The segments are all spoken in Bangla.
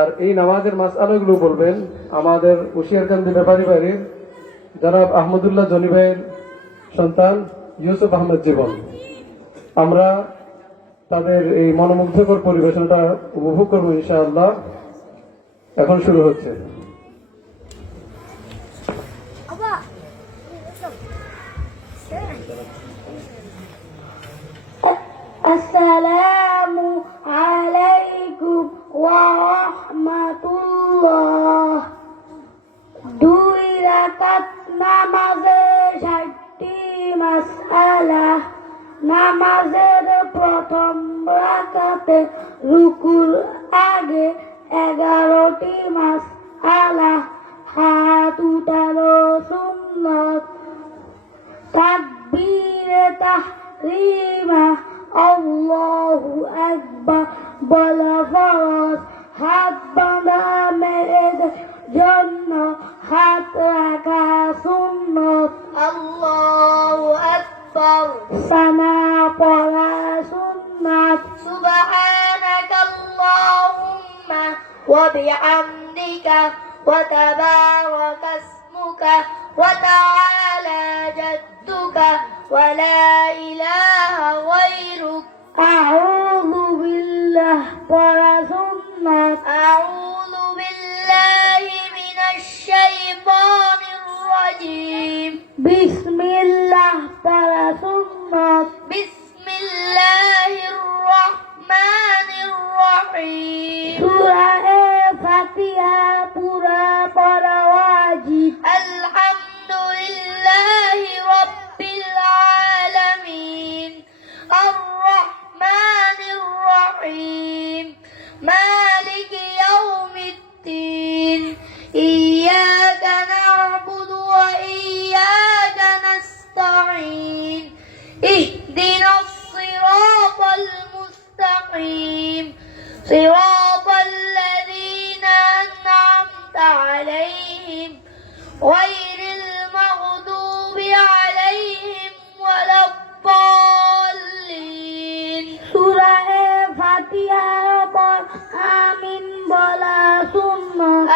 আর এই নামাজের মাসআলাগুলো বলবেন আমাদের উশিয়ারকান্দি ব্যাপারী বাড়ির জনাব আহমদুল্লাহ জনি ভাইয়ের সন্তান ইউসুফ আহমেদ জীবন। আমরা তাদের এই মনোমুগ্ধকর পরিবেশনটা উপভোগ করবো ইনশাআল্লাহ। এখন শুরু হচ্ছে। আসসালামু আলাইকুম ওয়া রাহমাতুল্লাহ। দুই রাকাত নামাজের ৬০টি মাসআলা। নামাজের প্রথম রাকাতে রুকুর আগে ১১টি মাসআলা। হাত উঠানো সুন্নাত। তাকবীরে তাহরিমা আল্লাহু আকবার বলা ফরজ। হাত বাঁধা মেয়েদের জন্য হাত রাখা সুন্নত। আল্লাহু আকবার সানা পড়া সুন্নাত। সুবহানাকাল্লাহুম্মা ওয়া বিহামদিকা ওয়া তাবারাকা ইসমুকা ওয়া তাআলা জাদ্দুকা ওয়া লা ইলাহা গায়রুক। আউযু বিল্লাহ পড়া সুন্নাত। আউযু বিল্লাহি মিনাশ শাইতানির রাজীম। বিসমিল্লাহ পড়া সুন্নাত। বিসমিল্লাহির রহমানির রহিম। সূরা ফাতিহা পুরা পড়া ওয়াজিব। আলহামদুলিল্লাহি রাব্বিল আলামিন আর রহমানির রহিম মালিকি ইয়াউমিদ্দিন। ইয়্যাকা না'বুদু ওয়া ইয়্যাকা নাস্তাঈন। ইহদিনাস সিরাতাল মুস্তাকিম সিরাতাল লাযীনা আন'আমতা আলাইহিম গায়রিল মাগদুবি আলাইহিম ওয়ালাদ-দাল্লিন। সূরা ফাতিহা পড় আমিন বলা সুন্নাত।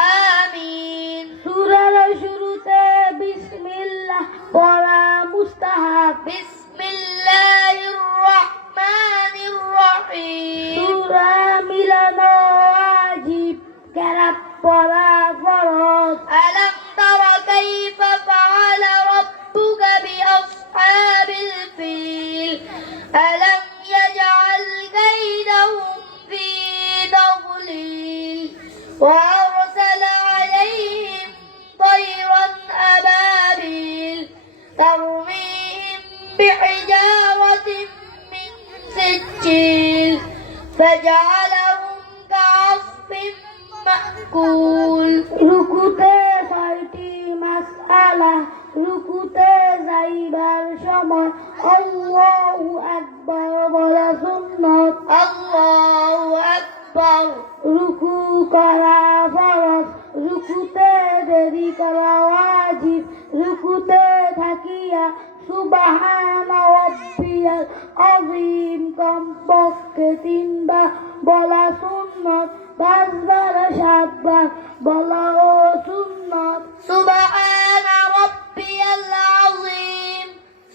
আমিন। সূরার শুরুতে বিসমিল্লাহ পড়া মুস্তাহাব। বিসমিল্লাহির রহমানির রহিম। সূরা মিলানো ওয়াজিব। কেরাত পড়া ফরজ। আলাম তারা কাইফা ফাআলা রাব্বুকা বিআসহাবিল ফিল। আলাম ইয়াজআল কাইদাহুম ফি তাদলিল। ওয়া আরসালা আলাইহিম তায়রান আবাবিল তারমীহিম বিহিজারাতিন মিন সিজ্জিল ফাজআলাহুম কা'আসফিন মা'কুল। রুকুতে ৬টি মাসআলা। রুকুতে যাইবার সময় আল্লাহু আকবার বলা সুন্নাত। আল্লাহু আকবার। রুকু করা ফরজ। রুকুতে দেরি করা ওয়াজিব। রুকুতে থাকিয়া সুবহানা রাব্বিয়াল আযীম কমপক্ষে ৩ বার বলা সুন্নাত। ৫ বার ৭ বার বলাও সুন্নাত। সুবহানা রাব্বিয়াল আযীম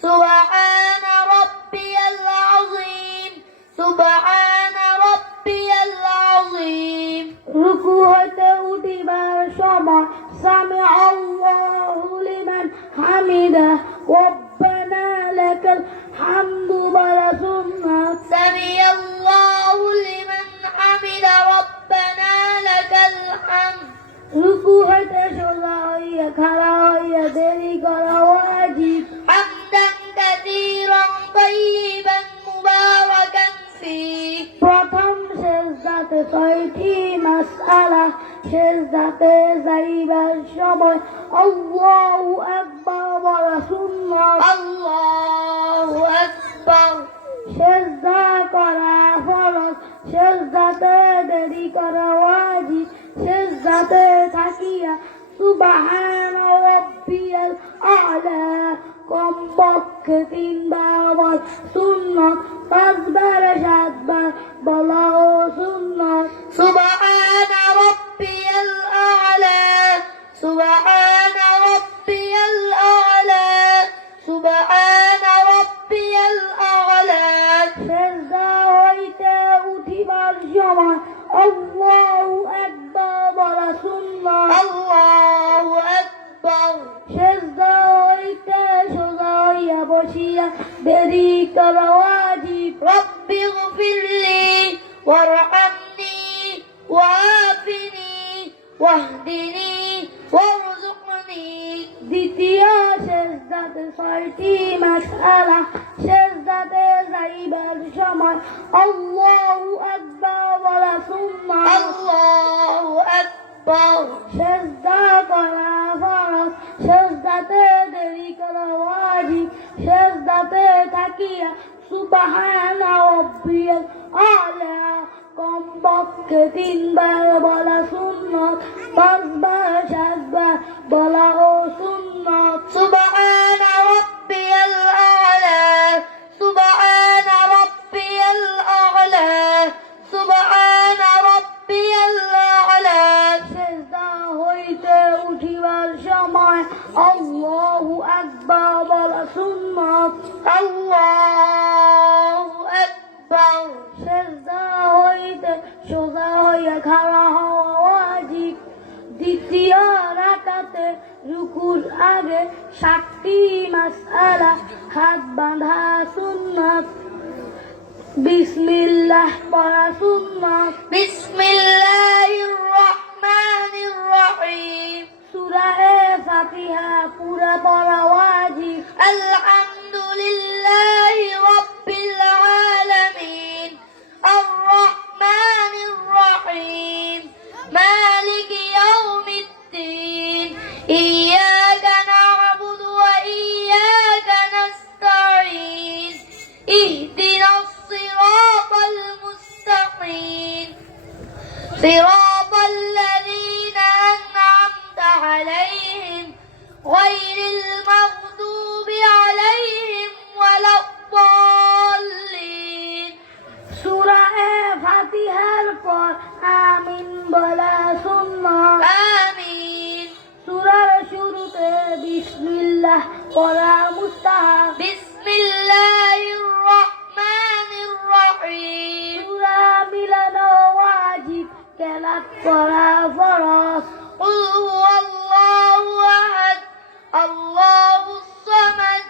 সুবহানা রাব্বিয়াল আযীম সুবহানা রাব্বিয়াল আযীম। রুকু হইতে উঠিবার সময় সামি আল্লাহু লিমান হামিদা রব্বানা লাকাল হামদু বলা সুন্নাত। সামি আল্লাহু লিমান হামিদা রব্বানা লাকাল হামদ। রুকু হইতে সোজা হইয়া খাড়া হইয়া দেরি করা ওয়াজিব। হামদান কাসীরান তাইয়িবান মুবারাকান ফীহ। প্রথম সেজদাতে ৬টি মাসআলা। সেজদাতে যাইবার সময় আল্লাহু আকবার বলা সুন্নাত। আল্লাহু আকবার। সেজদা করা ফরজ। সেজদাতে দেরি করা ওয়াজিব। সেজদাতে থাকিয়া সুবহানা রাব্বিয়াল আ'লা কমপক্ষে ৩ বার সুন্নাত। ৫ বার ৭ বার বলাও সুন্নাত। সুবহানা واهدني وارزقني দ্বিতীয় সেজদাতে ছয়টি মাসআলা সেজদাতে যাইবার সময় আল্লাহু আকবার বলা সুন্নাত আল্লাহু আকবার সেজদা করা ফরজ সেজদাতে দেরি করা ওয়াজিব সেজদাতে থাকিয়া সুবহানা রাব্বিয়াল আলা কমপক্ষে 3 বার বলা সুন্নাত 5 বার 7 বার বলা ও সুন্নাত সুবহানা রাব্বিয়াল আলা সুবহানা রাব্বিয়াল আলা সুবহানা রাব্বিয়াল আলা সিজদা হইতে উঠিবার সময় আল্লাহু আকবার বলা সুন্নাত আল্লাহু আকবার সিজদা হইতে সোজা হইয়া খাড়া হওয়া ওয়াজিব দ্বিতীয় রাকাতে রুকুর আগে 7টি মাসআলা হাত বাঁধা সুন্নাত বিসমিল্লাহ পড়া সুন্নাত বিসমিল্লাহির রহমানির রহিম সূরা ফাতিহা পুরা পড়া ওয়াজিব আলহামদুলিল্লাহি রাব্বিল আলামিন আর রহমানির রহিম মালিকি ইয়াউমিদ্দিন ইয়্যাকা না'বুদু ওয়া ইয়্যাকা নাস্তাঈন ইহদিনাস সিরাতাল মুস্তাকিম সিরাতাল লাযীনা আন'আমতা আলাইহিম গায়রিল মাগদুবি আলাইহিম ওয়ালাদ-দাল্লিন সূরা ফাতিহার পর আমিন বলা সুন্নাত আমিন সূরার শুরুতে বিসমিল্লাহ পড়া মুস্তাহাব বিসমিল্লাহির রহমানির রহিম সূরা মিলানো ওয়াজিব কেরাত পড়া ফরজ কুল হুয়াল্লাহু আহাদ আল্লাহুস সামাদ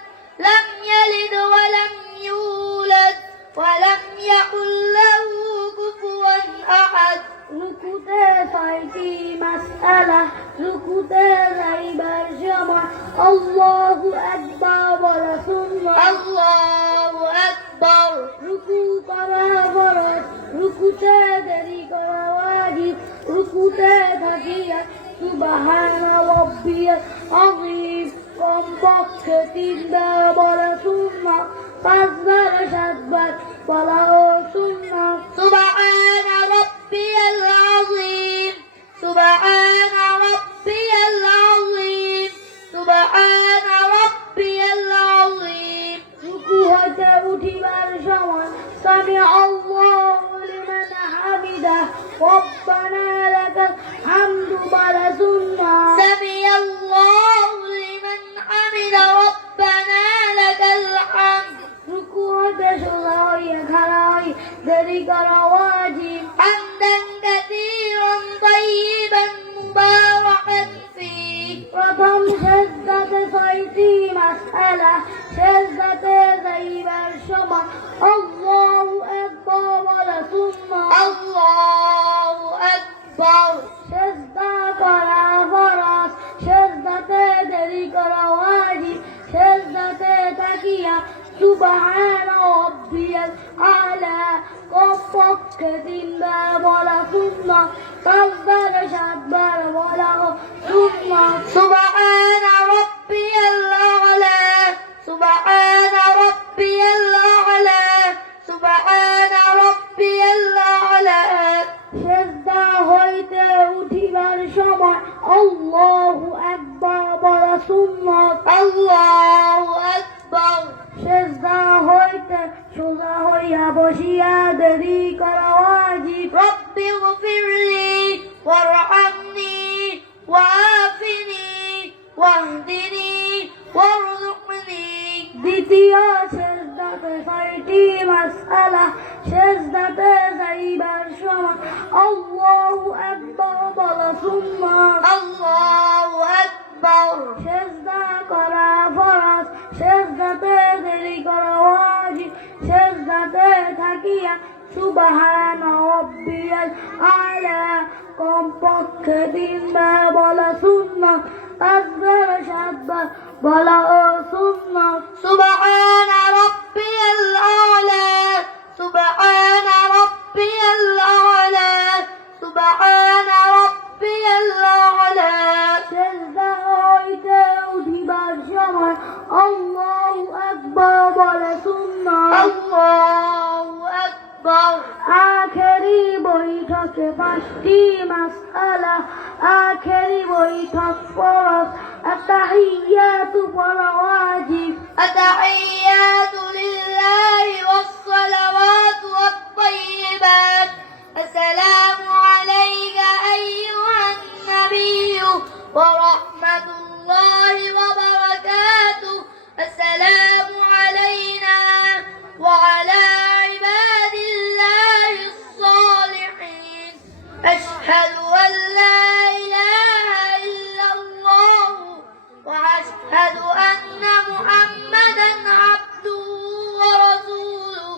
লাম ইয়ালিদ ওয়া লাম ইউলাদ ওয়া লাম ইয়াকুল লাহু কুফুয়ান আহাদ রুকুতে 6টি মাসআলা রুকুতে যাইবার সময় আল্লাহু আকবার বলা সুন্নাত আল্লাহু আকবার রুকু করা ফরজ রুকুতে দেরি করা ওয়াজিব রুকুতে থাকিয়া সুবহানা রাব্বিয়াল আযীম কমপক্ষে 3 বার বলা সুন্নাত 5 বার 7 বার বলা ও সুন্নাত সুবহানা রাব্বিয়াল আযীম সুবহানা রাব্বিয়াল আযীম সুবহানা রাব্বিয়াল আযীম রুকু হতে উঠিবার সময় সামি আল্লাহু লিমান হামিদাহ রব্বানা লাকাল হামদু বলা সুন্নাত সামি আল্লাহু লিমান হামিদাহ রব্বানা লাকাল হামদ রুকু হতে সোজা হইয়া খাড়া হইয়া দেরি করা ওয়াজিব হামদান কাসীরান তাইয়িবান মুবারাকান ফীহ প্রথম সেজদাতে 6টি মাসআলা সেজদাতে যাইবার সময় আল্লাহু আকবার বলা সুন্নাত আল্লাহু আকবার সেজদা করা ফরজ সেজদাতে দেরি করা ওয়াজিব সেজদাতে তাকিয়া সুবহানা রাব্বিয়াল আলা কমপক্ষে 3 বার বলা সুন্নাত 5 বার 7 বার বলা সুন্নাত সুবহানা রাব্বিয়াল আলা সুবহানা রাব্বিয়াল আলা সুবহানা রাব্বিয়াল আলা সিজদা হইতে উঠিবার সময় আল্লাহু আকবার বলা সুন্নাত আল্লাহু আকবার সিজদা হইতে সোজা হইয়া বসিয়া দেরি করা ওয়াজিব রব্বি গফিরলি ওয়ারহামনি ওয়াআফিনি ওয়াহদিনি ওয়ারযুকনি দ্বিতীয় সিজদাতে 6টি মাসআলা সিজদাতে যাইবার সময় আল্লাহু আকবার বলা সুন্নাত আল্লাহু আকবার সিজদা করা ফরজ সিজদাতে দেরি করা ওয়াজিব সিজদাতে থাকিয়া সুবহানা রাব্বিয়াল রাব্বিয়াল আলা কমপক্ষে 3 বার বলা সুন্নাত, 5 বার 7 বার বলা ও সুন্নাত। সুবহানা রাব্বিয়াল আলা, সুবহানা রাব্বিয়াল আলা, সুবহানা রাব্বিয়াল আলা। সিজদা হইতে উঠিবার সময় আল্লাহু আকবার বলা সুন্নাত। আল্লাহু আকবার। আখেরি বৈঠকে 5টি মাসআলা, আখেরি বৈঠক ফরজ, আতাহিয়াতু পড়া ওয়াজিব। আতাহিয়াতু লিল্লাহি ওয়াস সালাওয়াতু ওয়াত তাইয়্যিবাত। আসসালামু আলাইকা আইয়ুহান নাবিয়্যু ওয়া রাহমাতুল্লাহি ওয়া বারাকাতুহু। আসসালামু আলাইনা ওয়া আলা ইবাদিল্লাহিস সালিহিন। আশহাদু আন লা ইলাহা ইল্লাল্লাহ ওয়া আশহাদু আন্না মুহাম্মাদান আবদুহু ওয়া রাসূলুহু।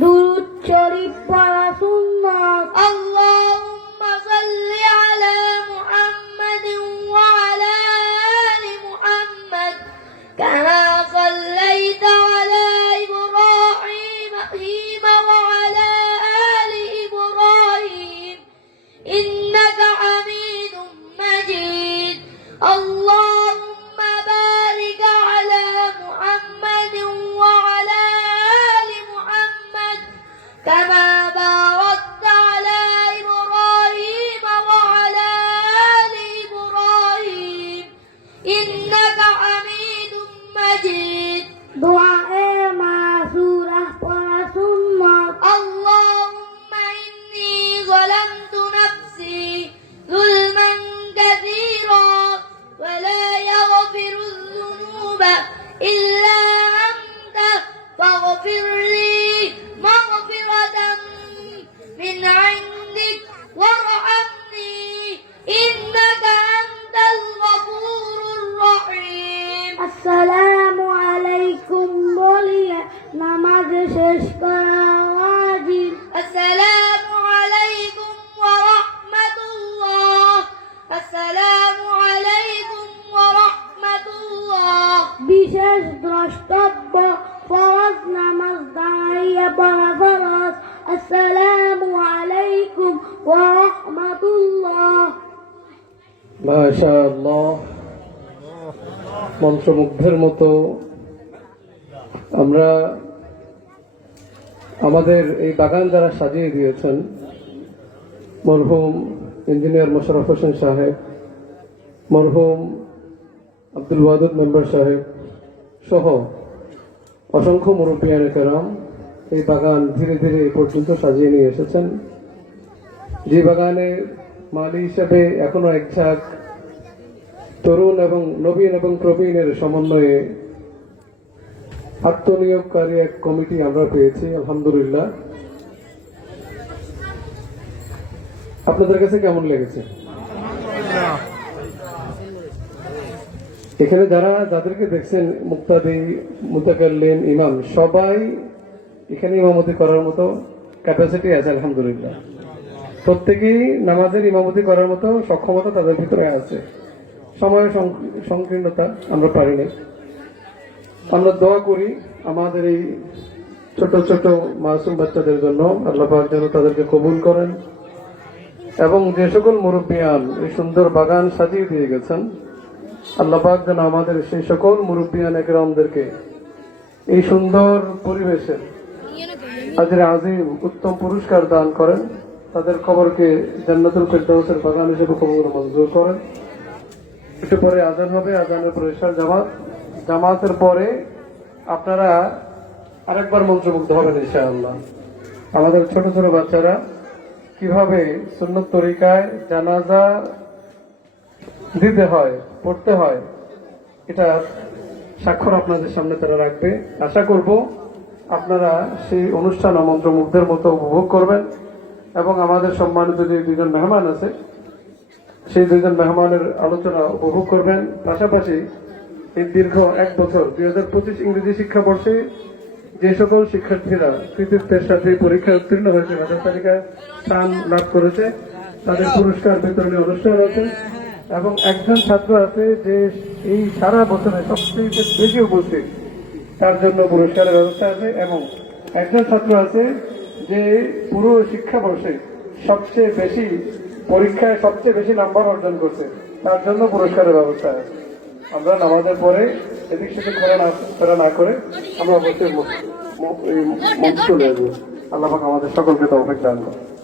দুরূদ শরীফ পড়া সুন্নাত। আল্লাহুম্মা সাল্লি আলা মুহাম্মাদিন ওয়া আলা আলি মুহাম্মাদ কামা সাল্লাইতা আলা ইব্রাহিম ওয়া আলা আলি ইব্রাহিম ইন্নাকা হামিদুম মাজিদ। আল্লাহুম্মা বারিক আলা মুহাম্মাদিন ওয়া আলা আলি মুহাম্মাদ কামা বারাকতা আলা ইব্রাহিম ওয়া আলা আলি ইব্রাহিম ইন্নাকা হামিদুম মাজিদ। দুআয়ে মাসুরাহ পড়া সুন্নাত। আল্লাহুম্মা ইন্নী যালামতু নাফসি যুলমান কাসীরা ওয়া লা ইয়াগফিরুয যুনুবা ইল্লা আনতা ফাগফির লি মাগফিরাতাম মিন ইনদিক ওয়ারহামনি ইন্নাকা আনতাল গফুরুর রহিম। আসসালামু আলাইকুম বলিয়া নামাজ শেষ করা ওয়াজিব। আসসালামু আলাইকুম ওয়া রাহমাতুল্লাহ। আসসালামু আলাইকুম ওয়া রাহমাতুল্লাহ। বিশেষ দ্রষ্টব্য ফরজ নামাজ দাঁড়াইয়া পড়া ফরজ। আসসালামু আলাইকুম ওয়া রাহমাতুল্লাহ। মাশাআল্লাহ, মন্ত্রমুগ্ধের মতো আমরা আমাদের এই বাগান যারা সাজিয়ে দিয়েছেন, মরহুম ইঞ্জিনিয়ার মোশাররফ হোসেন সাহেব, মরহুম আব্দুল ওয়াদুদ মেম্বার সাহেব সহ অসংখ্য মুরব্বিয়ানে কেরাম এই বাগান ধীরে ধীরে এই পর্যন্ত সাজিয়ে নিয়ে এসেছেন। যে বাগানের মালি হিসেবে এখনো এক ঝাঁক তরুণ এবং নবীন এবং প্রবীণের সমন্বয়ে আত্মনিয়োগকারী এক কমিটি আমরা পেয়েছি, আলহামদুলিল্লাহ। আপনাদের কাছে কেমন লেগেছে? এখানে যাদেরকে দেখছেন, মুক্তাদি, মুতাকাল্লিম, ইমাম, সবাই এখানে ইমামতি করার মতো ক্যাপাসিটি আছে, আলহামদুলিল্লাহ। প্রত্যেকেই নামাজের ইমামতি করার মতো সক্ষমতা তাদের ভিতরে আছে। সময়ের সংকীর্ণতা আমরা পারিনি। আমরা দোয়া করি আমাদের এই ছোট ছোট মাসুম বাচ্চাদের জন্য, আল্লাহ পাক যেন তাদেরকে কবুল করেন, এবং যে সকল মুরব্বিয়ান এই সুন্দর বাগান সাজিয়ে দিয়ে গেছেন, আল্লাহ পাক যেন আমাদের সেই সকল মুরব্বিয়ান একরামদেরকে এই সুন্দর পরিবেশে আজরে আজিম উত্তম পুরস্কার দান করেন, তাদের কবরকে জান্নাতুল ফেরদাউসের বাগান হিসেবে কবুল মঞ্জুর করেন। একটু পরে আজান হবে, আজানের পরে ইশার জামাতের পরে আপনারা আরেকবার মন্ত্রমুগ্ধ হবেন ইনশাআল্লাহ। আমাদের ছোট ছোট বাচ্চারা কিভাবে সুন্নত তরিকায় জানাজা দিতে হয়, পড়তে হয়, এটা স্বাক্ষর আপনাদের সামনে তারা রাখবে। আশা করব আপনারা সেই অনুষ্ঠান মন্ত্রমুগ্ধের মতো উপভোগ করবেন, এবং আমাদের সম্মানিত যে দুজন মেহমান আছে সেই দুজন মেহমানের আলোচনা উপভোগ করবেন। পাশাপাশি এই দীর্ঘ 1 বছর 2025 ইংরেজি শিক্ষাবর্ষে যে সকল শিক্ষার্থীরা কৃতিত্বের সাথে পরীক্ষায় উত্তীর্ণ হয়েছে, মেধার তালিকায় স্থান লাভ করেছে, তাদের পুরস্কার বিতরণী অনুষ্ঠান আছে। এবং একজন ছাত্র আছে যে এই সারা বছরে সবচেয়ে বেশি উপস্থিত, তার জন্য পুরস্কারের ব্যবস্থা আছে। এবং একজন ছাত্র আছে যে পুরো শিক্ষাবর্ষে সবচেয়ে বেশি পরীক্ষায় সবচেয়ে বেশি নাম্বার অর্জন করছে, তার জন্য পুরস্কারের ব্যবস্থা আছে। আমরা নামাজের পরে এদিক সেদিক করা না করে আমরা অবশ্যই মুখ চলে আসবো। আল্লাহ পাক আমাদের সকলকে তৌফিক দান করুন।